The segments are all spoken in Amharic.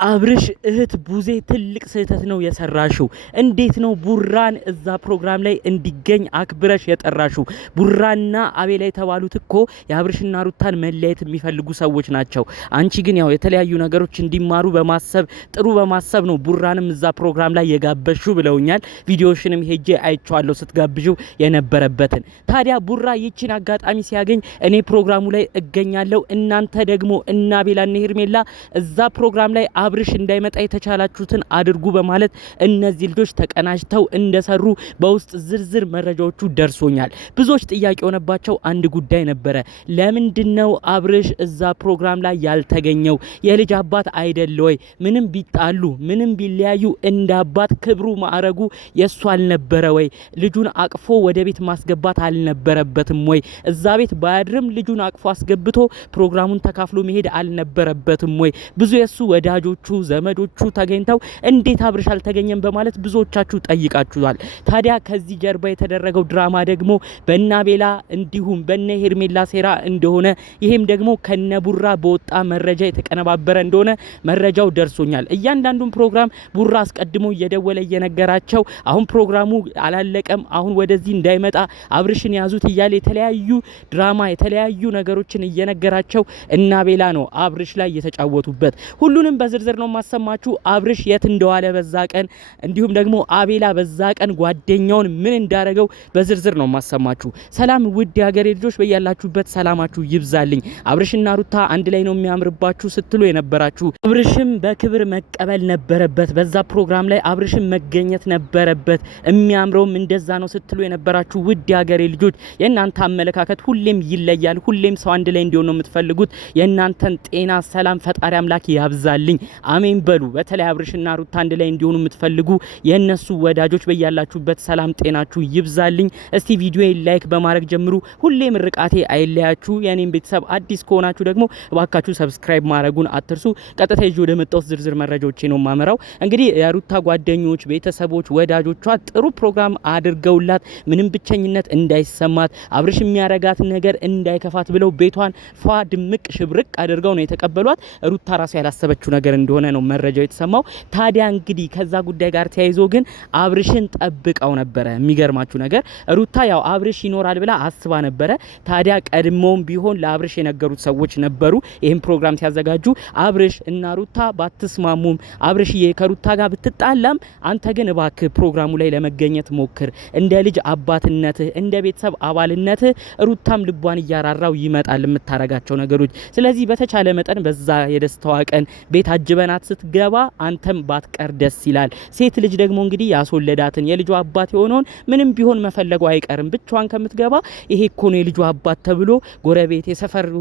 አብርሽ እህት ቡዜ ትልቅ ስህተት ነው የሰራሽው። እንዴት ነው ቡራን እዛ ፕሮግራም ላይ እንዲገኝ አክብረሽ የጠራሽው? ቡራና አቤላ የተባሉት እኮ የአብርሽና ሩታን መለያየት የሚፈልጉ ሰዎች ናቸው። አንቺ ግን ያው የተለያዩ ነገሮች እንዲማሩ በማሰብ ጥሩ በማሰብ ነው ቡራንም እዛ ፕሮግራም ላይ የጋበሹ ብለውኛል። ቪዲዮሽንም ሄጄ አይቼዋለሁ ስትጋብዡ የነበረበትን። ታዲያ ቡራ ይቺን አጋጣሚ ሲያገኝ እኔ ፕሮግራሙ ላይ እገኛለሁ፣ እናንተ ደግሞ እና አቤላና ሄርሜላ እዛ ፕሮግራም ላይ አብርሽ እንዳይመጣ የተቻላችሁትን አድርጉ በማለት እነዚህ ልጆች ተቀናጅተው እንደሰሩ በውስጥ ዝርዝር መረጃዎቹ ደርሶኛል። ብዙዎች ጥያቄ የሆነባቸው አንድ ጉዳይ ነበረ። ለምንድነው አብርሽ እዛ ፕሮግራም ላይ ያልተገኘው? የልጅ አባት አይደለ ወይ? ምንም ቢጣሉ ምንም ቢለያዩ እንደ አባት ክብሩ ማዕረጉ የሱ አልነበረ ወይ? ልጁን አቅፎ ወደ ቤት ማስገባት አልነበረበትም ወይ? እዛ ቤት ባያድርም ልጁን አቅፎ አስገብቶ ፕሮግራሙን ተካፍሎ መሄድ አልነበረበትም ወይ? ብዙ የሱ ወዳጆቹ ዘመዶቹ ተገኝተው እንዴት አብርሽ አልተገኘም በማለት ብዙዎቻችሁ ጠይቃችኋል። ታዲያ ከዚህ ጀርባ የተደረገው ድራማ ደግሞ በእናቤላ እንዲሁም በነ ሄርሜላ ሴራ እንደሆነ ይሄም ደግሞ ከነቡራ በወጣ መረጃ የተቀነባበረ እንደሆነ መረጃው ደርሶኛል። እያንዳንዱን ፕሮግራም ቡራ አስቀድሞ እየደወለ እየነገራቸው አሁን ፕሮግራሙ አላለቀም፣ አሁን ወደዚህ እንዳይመጣ አብርሽን ያዙት እያለ የተለያዩ ድራማ የተለያዩ ነገሮችን እየነገራቸው እናቤላ ነው አብርሽ ላይ የተጫወቱበት። ሁሉንም በዝርዝር ነው ማሰማችሁ። አብርሽ የት እንደዋለ በዛ ቀን እንዲሁም ደግሞ አቤላ በዛ ቀን ጓደኛውን ምን እንዳረገው በዝርዝር ነው ማሰማችሁ። ሰላም ውድ የሀገሬ ልጆች በያላችሁበት ሰላማችሁ ይብዛልኝ። አብርሽና ሩታ አንድ ላይ ነው የሚያምርባችሁ ስትሉ የነበራችሁ አብርሽም በክብር መቀበል ነበረበት፣ በዛ ፕሮግራም ላይ አብርሽም መገኘት ነበረበት፣ የሚያምረውም እንደዛ ነው ስትሉ የነበራችሁ ውድ የሀገሬ ልጆች የእናንተ አመለካከት ሁሌም ይለያል። ሁሌም ሰው አንድ ላይ እንዲሆን ነው የምትፈልጉት። የእናንተን ጤና ሰላም ፈጣሪ አምላክ ያብዛልኝ፣ አሜን በሉ። በተለይ አብርሽና ሩታ አንድ ላይ እንዲሆኑ የምትፈልጉ የነሱ ወዳጆች በያላችሁበት ሰላም ጤናችሁ ይብዛልኝ። እስቲ ቪዲዮ ላይክ በማድረግ ጀምሩ። ሁሌ ምርቃቴ አይለያችሁ። የኔም ቤተሰብ አዲስ ከሆናችሁ ደግሞ እባካችሁ ሰብስክራይብ ማድረጉን አትርሱ። ቀጥታ ይዤ ወደ መጣው ዝርዝር መረጃዎቼ ነው ማመራው። እንግዲህ የሩታ ጓደኞች፣ ቤተሰቦች፣ ወዳጆቿ ጥሩ ፕሮግራም አድርገውላት ምንም ብቸኝነት እንዳይሰማት አብርሽ የሚያረጋት ነገር እንዳይከፋት ብለው ቤቷን ፏ ድምቅ ሽብርቅ አድርገው ነው የተቀበሏት። ሩታ ራሱ ያላሰበችው ነገር እንደሆነ ነው መረጃው የተሰማው። ታዲያ እንግዲህ ከዛ ጉዳይ ጋር ተያይዞ ግን አብርሽን ጠብቀው ነበረ። የሚገርማችሁ ነገር ሩታ ያው አብርሽ ይኖራል ብላ አስባ ነበረ። ታዲያ ቀድሞም ቢሆን ለአብርሽ የነገሩት ሰዎች ነበሩ። ይሄን ፕሮግራም ሲያዘጋጁ አብርሽ እና ሩታ ባትስማሙም አብርሽዬ ከሩታ ጋር ብትጣላም አንተ ግን እባክህ ፕሮግራሙ ላይ ለመገኘት ሞክር፣ እንደ ልጅ አባትነትህ እንደ ቤተሰብ አባልነትህ ሩታም ልቧን እያራራው ይመጣል የምታረጋቸው ነገሮች። ስለዚህ በተቻለ መጠን በዛ የደስታዋ ቀን ቤት አጅበናት ስትገባ አንተም ባትቀር ደስ ይላል። ሴት ልጅ ደግሞ እንግዲህ ያስወለዳትን የልጇ አባት የሆነውን ምንም ቢሆን መፈለጉ አይቀርም። ብቻዋን ከምትገባ ይሄ እኮ ነው የልጇ አባት ተብሎ ጎረቤት የሰፈሩ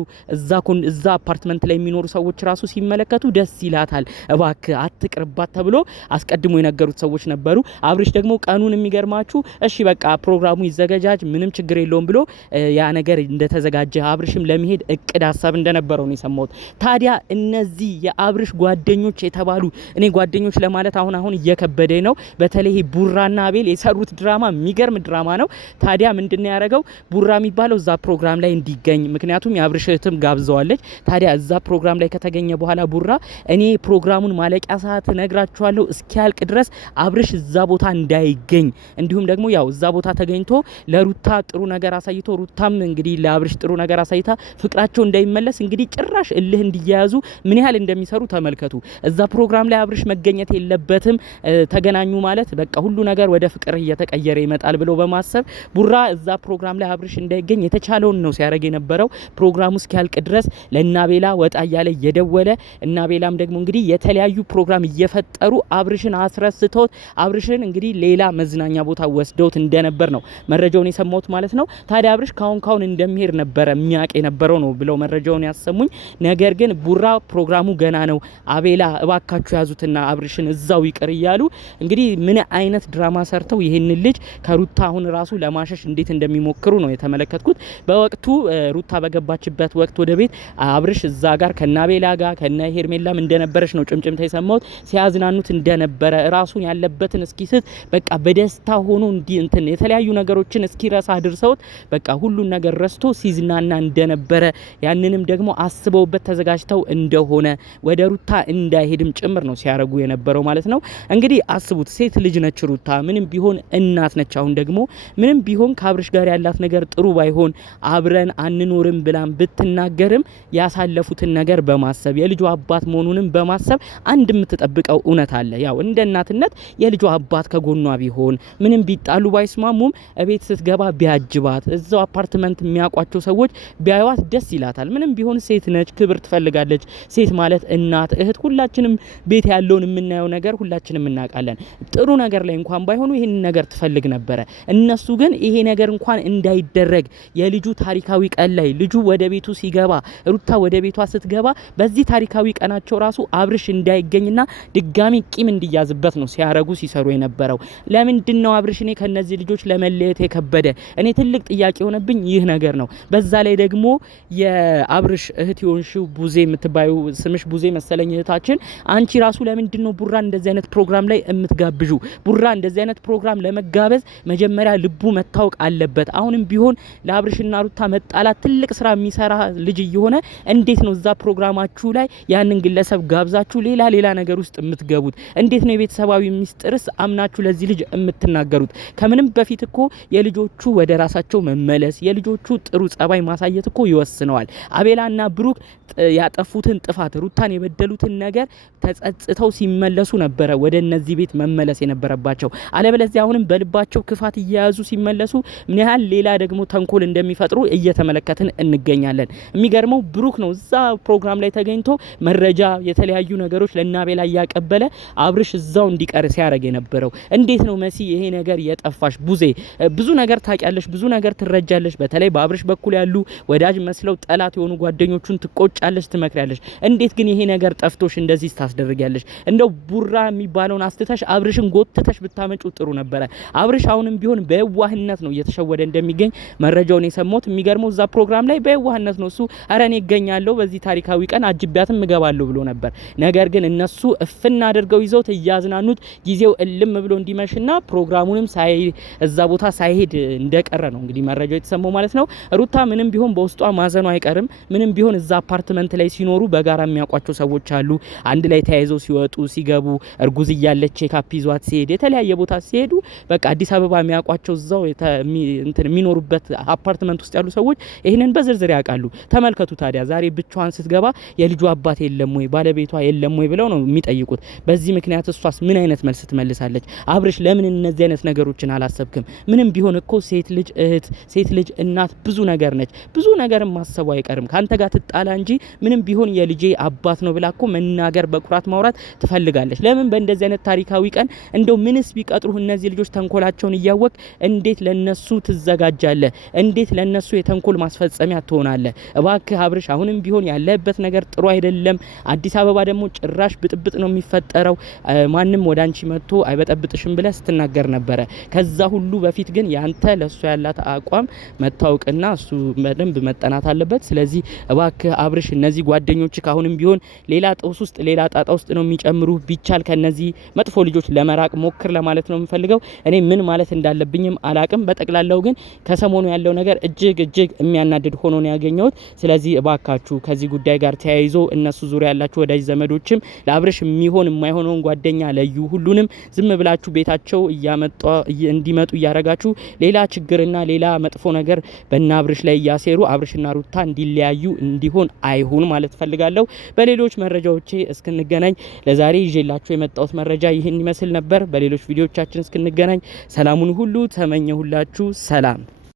እዛ አፓርትመንት ላይ የሚኖሩ ሰዎች ራሱ ሲመለከቱ ደስ ይላታል። እባክህ አትቅርባት ተብሎ አስቀድሞ የነገሩት ሰዎች ነበሩ። አብርሽ ደግሞ ቀኑን የሚገርማችሁ እሺ በቃ ፕሮግራሙ ይዘገጃጅ ምንም ችግር የለውም ብሎ ያ ነገር እንደተዘጋጀ አብርሽም ለመሄድ እቅድ ሀሳብ እንደነበረው ነው የሰማሁት። ታዲያ እነዚህ የአብርሽ ጓደኞች የተባሉ እኔ ጓደኞች ለማለት አሁን እየከበደኝ ነው። በተለይ ቡራና አቤል የሰሩት ድራማ የሚገርም ድራማ ነው። ታዲያ ምንድነው ያደረገው ቡራ የሚባለው እዛ ፕሮግራም ላይ እንዲገኝ፣ ምክንያቱም የአብርሽ እህትም ጋብዘዋለች። ታዲያ እዛ ፕሮግራም ላይ ከተገኘ በኋላ ቡራ እኔ ፕሮግራሙን ማለቂያ ሰዓት ነግራችኋለሁ እስኪያልቅ ድረስ አብርሽ እዛ ቦታ እንዳይገኝ፣ እንዲሁም ደግሞ ያው እዛ ቦታ ተገኝቶ ለሩታ ጥሩ ነገር አሳይቶ ሩታም እንግዲህ ለአብርሽ ጥሩ ነገር አሳይታ ፍቅራቸው እንዳይመለስ እንግዲህ ጭራሽ እልህ እንዲያያዙ ምን ያህል እንደሚሰሩ ተመልከቱ። እዛ ፕሮግራም ላይ አብርሽ መገኘት የለበትም። ተገናኙ ማለት በቃ ሁሉ ነገር ወደ ፍቅር እየተቀየረ ይመጣል ብሎ በማሰብ ቡራ እዛ ፕሮግራም ላይ አብርሽ እንዳይገኝ የተቻለውን ነው ሲያደርግ የነበረው። ፕሮግራሙ እስኪያልቅ ድረስ ለናቤላ ወጣ እያለ እየደወለ እናቤላም ደግሞ እንግዲህ የተለያዩ ፕሮግራም እየፈጠሩ አብርሽን አስረስተውት አብርሽን እንግዲህ ሌላ መዝናኛ ቦታ ወስደውት እንደነበር ነው መረጃውን የሰማሁት ማለት ነው። ታዲያ አብርሽ ካሁን እንደሚሄድ ነበረ የሚያውቅ የነበረው ነው ብለው መረጃውን ያሰሙኝ። ነገር ግን ቡራ ፕሮግራሙ ገና ነው፣ አቤላ እባካችሁ ያዙትና አብርሽን እዛው ይቅር እያሉ እንግዲህ ምን አይነት ድራማ ሰርተው ይሄን ልጅ ከሩታ አሁን ራሱ ለማሸሽ እንዴት እንደሚሞክሩ ነው የተመለከትኩት። በወቅቱ ሩታ በገባችበት ወቅት ወደ ቤት አብርሽ እዛ ጋር ከናቤላ ጋር ከነ ሄርሜላም እንደነበረች ነው ጭምጭምታ የሰማሁት። ሲያዝናኑት እንደነበረ ራሱን ያለበትን እስኪስት በቃ በደስታ ሆኖ እንትን የተለያዩ ነገሮችን እስኪረሳ አድርሰውት በቃ ሁሉን ነገር ረስቶ ሲዝናና እንደነበረ ያንንም ደግሞ አስበውበት ተዘጋጅተው እንደሆነ ወደ ሩታ እንዳይሄድም ጭምር ነው ሲያረጉ የነበረው ማለት ነው። እንግዲህ አስቡት ሴት ልጅ ነች ሩታ ምንም ቢሆን እናት ነች። አሁን ደግሞ ምንም ቢሆን ከአብርሽ ጋር ያላት ነገር ጥሩ ባይሆን አብረን አንኖርም ብላም ብትናገርም ያሳለፉትን ነገር በማሰብ የልጇ አባት መሆኑንም በማሰብ አንድ የምትጠብቀው እውነት አለ። ያው እንደ እናትነት የልጇ አባት ከጎኗ ቢሆን ምንም ቢጣሉ ባይስማሙም እቤት ስትገባ ቢያጅባት እዛው አፓርትመንት የሚያውቋቸው ሰዎች ቢያዩዋት ደስ ይላታል። ምንም ቢሆን ሴት ነች፣ ክብር ትፈልጋለች። ሴት ማለት እናት፣ እህት፣ ሁላችንም ቤት ያለውን የምናየው ነገር ሁላችንም እናውቃለን። ጥሩ ነገር ላይ እንኳን ባይሆኑ ይሄን ነገር ትፈልግ ነበረ። እነሱ ግን ይሄ ነገር እንኳን እንዳይደረግ የልጁ ታሪካዊ ቀን ላይ ልጁ ወደ ቤቱ ሲገባ ሩታ ወደ ቤቷ ስትገባ በዚህ ታሪካዊ ቀናቸው ራሱ አብርሽ እንዳይገኝና ድጋሚ ቂም እንዲያዝበት ነው ሲያረጉ ሲሰሩ የነበረው። ለምንድን ነው አብርሽ እኔ ከነዚህ ልጆች ለመለየት የከበደ? እኔ ትልቅ ጥያቄ ሆነብኝ ይህ ነገር ነው። በዛ ላይ ደግሞ የአብርሽ እህት የሆንሽው ቡዜ የምትባዩ ስምሽ ቡዜ መሰለኝ እህታችን፣ አንቺ ራሱ ለምንድን ነው ቡራ እንደዚህ አይነት ፕሮግራም ላይ የምትጋብዡ? ቡራ እንደዚህ አይነት ፕሮግራም ለመጋበዝ መጀመሪያ ልቡ መታወቅ አለበት። አሁንም ቢሆን ለአብርሽና ሩታ መጣላት ትልቅ ስራ የሚሰራ ልጅ እየሆነ እንዴት ነው እዛ ፕሮግራማችሁ ላይ ያንን ግለሰብ ጋብዛችሁ ሌላ ነገር ውስጥ የምትገቡት? እንዴት ነው የቤተሰባዊ ሚስጥርስ አምናችሁ ለዚህ ልጅ የምትናገሩት? ከምንም በፊት እኮ የልጆቹ ወደ ራሳቸው መመለስ የልጆቹ ጥሩ ጸባይ ማሳየት እኮ ይወስነዋል። አቤላና ብሩክ ያጠፉትን ጥፋት ሩታን የበደሉትን ነገር ተጸጽተው ሲመለሱ ነበረ ወደ እነዚህ ቤት መመለስ የነበረባቸው። አለበለዚያ አሁንም በልባቸው ክፋት እየያዙ ሲመለሱ ምን ያህል ሌላ ደግሞ ተንኮል እንደሚፈጥሩ እየተመለከትን እንገኛለን። የሚገርመው ብሩክ ነው እዛ ፕሮግራም ላይ ተገኝቶ መረጃ የተለያዩ ነገሮች ለአቤላ እያቀበለ አብርሽ እዛው እንዲቀር ሲያረግ የነበረው። እንዴት ነው መሲ ይሄ ነገር የጠፋሽ? ቡዜ ብዙ ነገር ታውቂያለሽ፣ ብዙ ነገር ትረጃለሽ። በተለይ በአብርሽ በኩል ያሉ ወዳጅ መስለው ጠላት የሆኑ ጓደኞቹን ትቆጫለሽ፣ ትመክሪያለሽ። እንዴት ግን ይሄ ነገር ጠፍቶሽ እንደዚህ ታስደርጊያለሽ? እንደው ቡራ የሚባለውን አስተታሽ አብርሽን ጎትተሽ ብታመጩ ጥሩ ነበረ። አብርሽ አሁንም ቢሆን በየዋህነት ነው እየተሸወደ እንደሚገኝ መረጃውን የሰማሁት። የሚገርመው እዛ ፕሮግራም ላይ በየዋህነት ነው እሱ አረ እኔ እገኛለሁ በዚህ ታሪካዊ ቀን አጅቢያትም እገባለሁ ብሎ ነበር። ነገር ግን እነሱ እፍና አድርገው ይዘውት እያዝናኑት ጊዜው እልም ብሎ እንዲመሽና ፕሮግራሙንም እዛ ቦታ ሳይሄድ እንደቀረ ነው እንግዲህ መረጃው የተሰማው ማለት ነው። ሩታ ምንም ቢሆን በውስጧ ማዘኑ አይቀርም። ምንም ቢሆን እዛ አፓርትመንት ላይ ሲኖሩ በጋራ የሚያውቋቸው ሰዎች አሉ። አንድ ላይ ተያይዘው ሲወጡ ሲገቡ እርጉዝ እያለች ቼካፕ ይዟት ሲሄድ የተለያየ ቦታ ሲሄዱ በቃ አዲስ አበባ የሚያውቋቸው እዛው የሚኖሩበት አፓርትመንት ውስጥ ያሉ ሰዎች ይህንን በዝርዝር ያውቃሉ። ተመልከቱ ታዲያ ዛሬ ብቻዋን ስትገባ የልጁ አባት የለም ወይ ባለቤቷ የለም ወይ ብለው ነው የሚጠይቁት። በዚህ ምክንያት እሷስ ምን አይነት መልስ ትመልሳለች? አብርሽ ለምን እነዚህ አይነት ነገሮችን አላሰብክም? ምንም ቢሆን እኮ ሴት ልጅ እህት፣ ሴት ልጅ እናት ብዙ ነገር ነች። ብዙ ነገር ማሰቡ አይቀርም። ካንተ ጋር ትጣላ እንጂ ምንም ቢሆን የልጄ አባት ነው ብላ እኮ መናገር በኩራት ማውራት ትፈልጋለች። ለምን በእንደዚህ አይነት ታሪካዊ ቀን እንደው ምንስ ቢቀጥሩ እነዚህ ልጆች ተንኮላቸውን እያወቅ እንዴት ለነሱ ትዘጋጃለህ? እንዴት ለነሱ የተንኮል ማስፈጸሚያ ትሆናለህ? እባክህ አብርሽ አሁንም ቢሆን ያለበት ነገር ጥሩ አይደለም። አዲስ አበባ ደግሞ ጭራሽ ብጥብጥ ነው የሚፈጠረው። ማንም ወዳንቺ መጥቶ አይበጠብጥሽም ብለህ ስትናገር ነበረ። ከዛ ሁሉ በፊት ግን ያንተ ለሱ ያላት አቋም መታወቅና እሱ በደንብ መጠናት አለበት። ስለዚህ እባክህ አብርሽ እነዚህ ጓደኞች ካሁንም ቢሆን ሌላ ጦስ ውስጥ ሌላ ጣጣ ውስጥ ነው የሚጨምሩ። ቢቻል ከነዚህ መጥፎ ልጆች ለመራቅ ሞክር ለማለት ነው የምፈልገው። እኔ ምን ማለት እንዳለብኝም አላቅም። በጠቅላላው ግን ከሰሞኑ ያለው ነገር እጅግ የሚያናድድ ሆኖ ነው ያገኘሁት። ስለዚህ እባካችሁ ከዚህ ጉዳይ ጋር ተያይዞ እነሱ ዙሪያ ያላችሁ ወዳጅ ዘመዶችም ለአብርሽ የሚሆን የማይሆነውን ጓደኛ ለዩ። ሁሉንም ዝም ብላችሁ ቤታቸው እንዲመጡ እያረጋችሁ ሌላ ችግርና ሌላ መጥፎ ነገር በእነ አብርሽ ላይ እያሴሩ አብርሽና ሩታ እንዲለያዩ እንዲሆን አይሁን ማለት ፈልጋለሁ። በሌሎች መረጃዎቼ እስክንገናኝ ለዛሬ ይዤላችሁ የመጣሁት መረጃ ይህን ይመስል ነበር። በሌሎች ቪዲዮዎቻችን እስክንገናኝ ሰላሙን ሁሉ ተመኘሁላችሁ። ሰላም